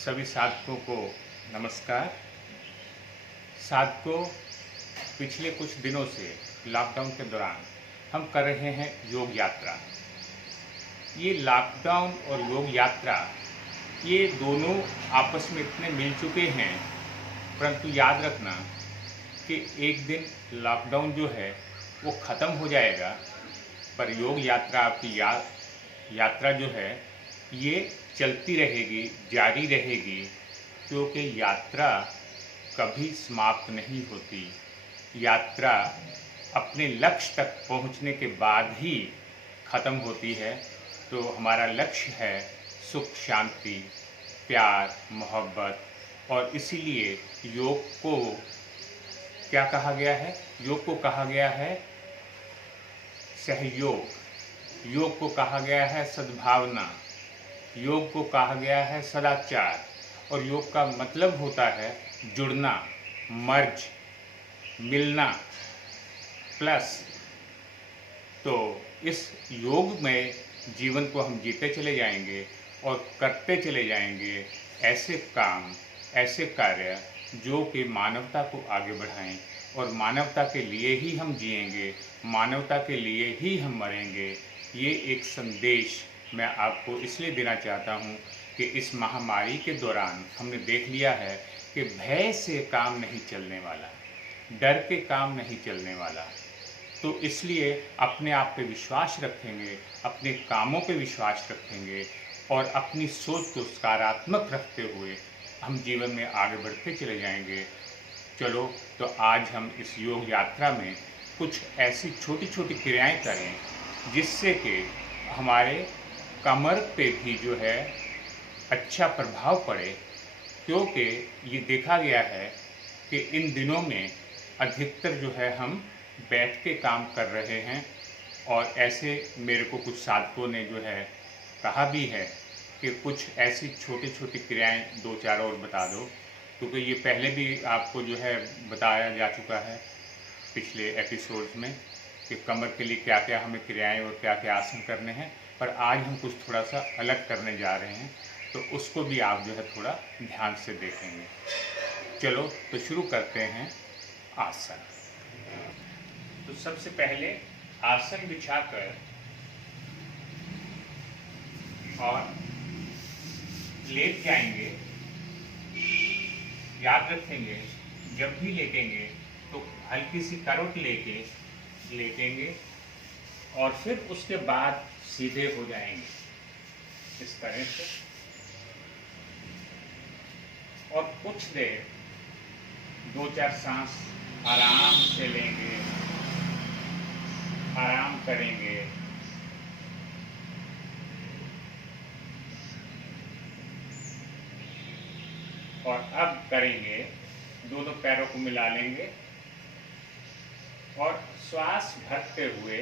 सभी साधकों को नमस्कार। साधकों, पिछले कुछ दिनों से लॉकडाउन के दौरान हम कर रहे हैं योग यात्रा। ये लॉकडाउन और योग यात्रा ये दोनों आपस में इतने मिल चुके हैं, परंतु याद रखना कि एक दिन लॉकडाउन जो है वो ख़त्म हो जाएगा, पर योग यात्रा आपकी यात्रा जो है ये चलती रहेगी, जारी रहेगी, क्योंकि यात्रा कभी समाप्त नहीं होती। यात्रा अपने लक्ष्य तक पहुंचने के बाद ही ख़त्म होती है। तो हमारा लक्ष्य है सुख, शांति, प्यार, मोहब्बत, और इसीलिए योग को क्या कहा गया है? योग को कहा गया है सहयोग, योग को कहा गया है सद्भावना, योग को कहा गया है सदाचार, और योग का मतलब होता है जुड़ना, मर्ज, मिलना, प्लस। तो इस योग में जीवन को हम जीते चले जाएंगे और करते चले जाएंगे ऐसे काम, ऐसे कार्य जो कि मानवता को आगे बढ़ाएं, और मानवता के लिए ही हम जिएंगे, मानवता के लिए ही हम मरेंगे। ये एक संदेश मैं आपको इसलिए देना चाहता हूँ कि इस महामारी के दौरान हमने देख लिया है कि भय से काम नहीं चलने वाला, डर के काम नहीं चलने वाला। तो इसलिए अपने आप पे विश्वास रखेंगे, अपने कामों पे विश्वास रखेंगे, और अपनी सोच को सकारात्मक रखते हुए हम जीवन में आगे बढ़ते चले जाएंगे। चलो, तो आज हम इस योग यात्रा में कुछ ऐसी छोटी छोटी क्रियाएं करें जिससे कि हमारे कमर पे भी जो है अच्छा प्रभाव पड़े, क्योंकि ये देखा गया है कि इन दिनों में अधिकतर जो है हम बैठ के काम कर रहे हैं। और ऐसे मेरे को कुछ साधकों ने जो है कहा भी है कि कुछ ऐसी छोटी छोटी क्रियाएं दो चार और बता दो, क्योंकि ये पहले भी आपको जो है बताया जा चुका है पिछले एपिसोड्स में कि कमर के लिए क्या क्या हमें क्रियाएं और क्या क्या आसन करने हैं। पर आज हम कुछ थोड़ा सा अलग करने जा रहे हैं, तो उसको भी आप जो है थोड़ा ध्यान से देखेंगे। चलो, तो शुरू करते हैं आसन। तो सबसे पहले आसन बिछाकर और लेट जाएंगे। याद रखेंगे, जब भी लेटेंगे तो हल्की सी करवट लेके लेटेंगे, और फिर उसके बाद सीधे हो जाएंगे इस तरह से। और कुछ देर 2-4 सांस आराम से लेंगे, आराम करेंगे। और अब करेंगे, दोनों पैरों को मिला लेंगे और श्वास भरते हुए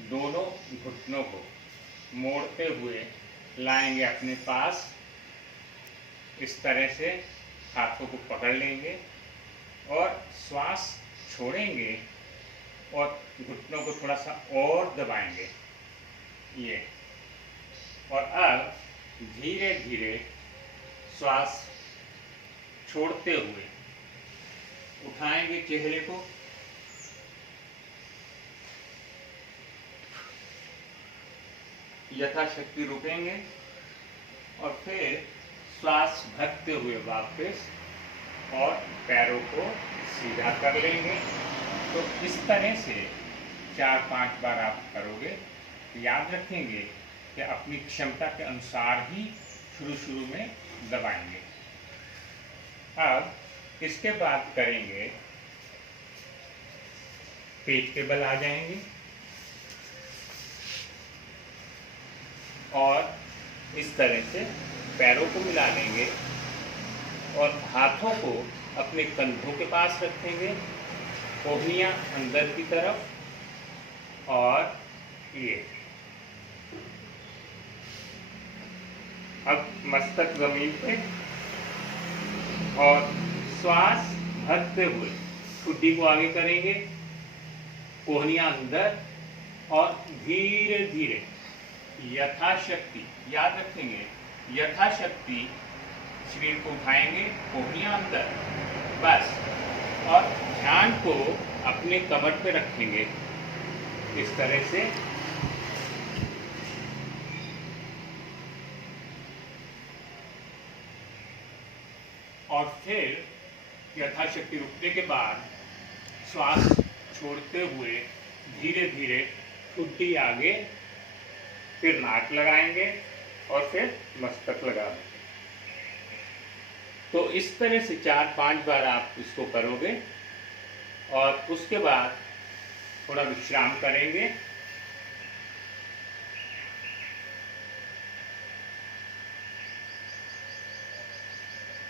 दोनों घुटनों को मोड़ते हुए लाएंगे अपने पास। इस तरह से हाथों को पकड़ लेंगे और श्वास छोड़ेंगे और घुटनों को थोड़ा सा और दबाएंगे, ये। और अब धीरे धीरे श्वास छोड़ते हुए उठाएंगे चेहरे को, यथाशक्ति रुकेंगे और फिर श्वास भरते हुए वापस और पैरों को सीधा कर लेंगे। तो इस तरह से 4-5 बार आप करोगे। याद रखेंगे कि अपनी क्षमता के अनुसार ही शुरू में दबाएंगे। अब इसके बाद करेंगे, पेट के बल आ जाएंगे और इस तरह से पैरों को मिला लेंगे और हाथों को अपने कंधों के पास रखेंगे, कोहनियाँ अंदर की तरफ, और ये। अब मस्तक जमीन पे और श्वास भरते हुए ठुड्डी को आगे करेंगे, कोहनियाँ अंदर, और धीरे धीरे यथाशक्ति, याद रखेंगे, यथाशक्ति शरीर को उठाएंगे, कोहनियाँ अंदर, बस। और ध्यान को अपने कमर पे रखेंगे इस तरह से। और फिर यथाशक्ति रुकने के बाद श्वास छोड़ते हुए धीरे धीरे ठुड्डी आगे, फिर नाक लगाएंगे और फिर मस्तक लगा देंगे। तो इस तरह से 4-5 बार आप इसको करोगे और उसके बाद थोड़ा विश्राम करेंगे।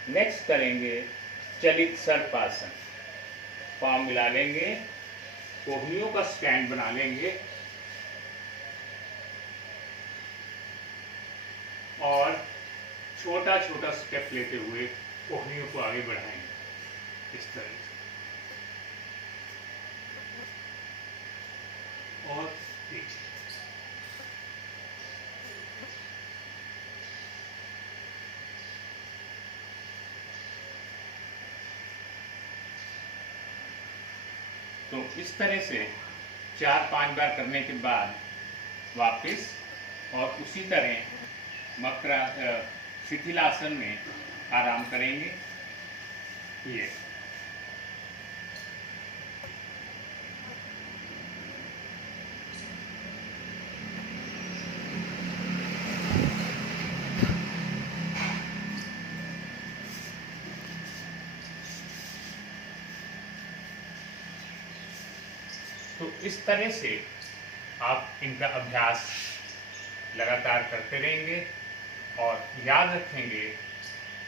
नेक्स्ट करेंगे चलित सर्पासन। पाँव मिला लेंगे, कोहनियों का स्टैंड बना लेंगे और छोटा छोटा स्टेप लेते हुए कोहनियों को आगे बढ़ाएंगे इस तरह से। और पीछे। तो इस तरह से 4-5 बार करने के बाद वापस और उसी तरह मकरा शिथिलासन में आराम करेंगे। ये तो इस तरह से आप इनका अभ्यास लगातार करते रहेंगे और याद रखेंगे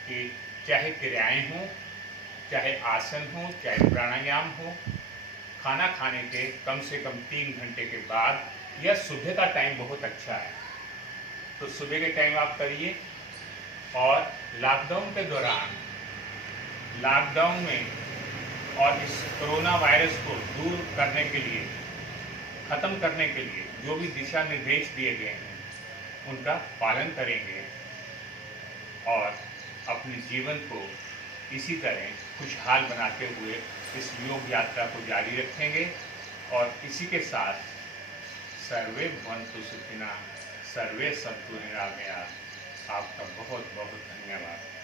कि चाहे क्रियाएं हों, चाहे आसन हो, चाहे प्राणायाम हो, खाना खाने के कम से कम 3 घंटे के बाद या सुबह का टाइम बहुत अच्छा है, तो सुबह के टाइम आप करिए। और लॉकडाउन के दौरान, लॉकडाउन में और इस कोरोना वायरस को दूर करने के लिए, ख़त्म करने के लिए जो भी दिशा निर्देश दिए गए हैं उनका पालन करेंगे और अपने जीवन को इसी तरह खुशहाल बनाते हुए इस योग यात्रा को जारी रखेंगे। और इसी के साथ सर्वे भवन्तु सुखिनः, सर्वे सन्तु निरामयाः। आपका बहुत बहुत धन्यवाद।